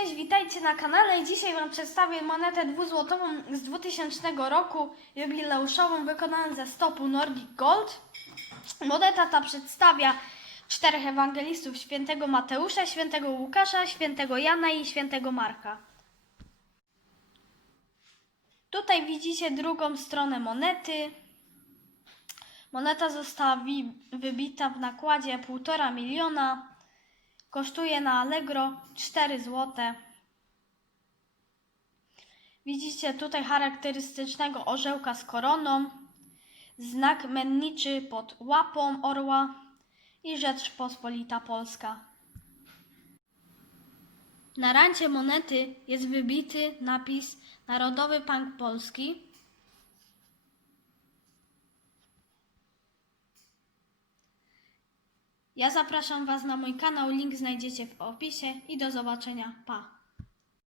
Cześć, witajcie na kanale. Dzisiaj Wam przedstawię monetę dwuzłotową z 2000 roku, jubileuszową, wykonaną ze stopu Nordic Gold. Moneta ta przedstawia czterech ewangelistów, świętego Mateusza, świętego Łukasza, świętego Jana i świętego Marka. Tutaj widzicie drugą stronę monety. Moneta została wybita w nakładzie 1,5 miliona. Kosztuje na Allegro 4 zł. Widzicie tutaj charakterystycznego orzełka z koroną, znak menniczy pod łapą orła i Rzeczpospolita Polska. Na rancie monety jest wybity napis Narodowy Bank Polski. Ja zapraszam Was na mój kanał, link znajdziecie w opisie i do zobaczenia. Pa!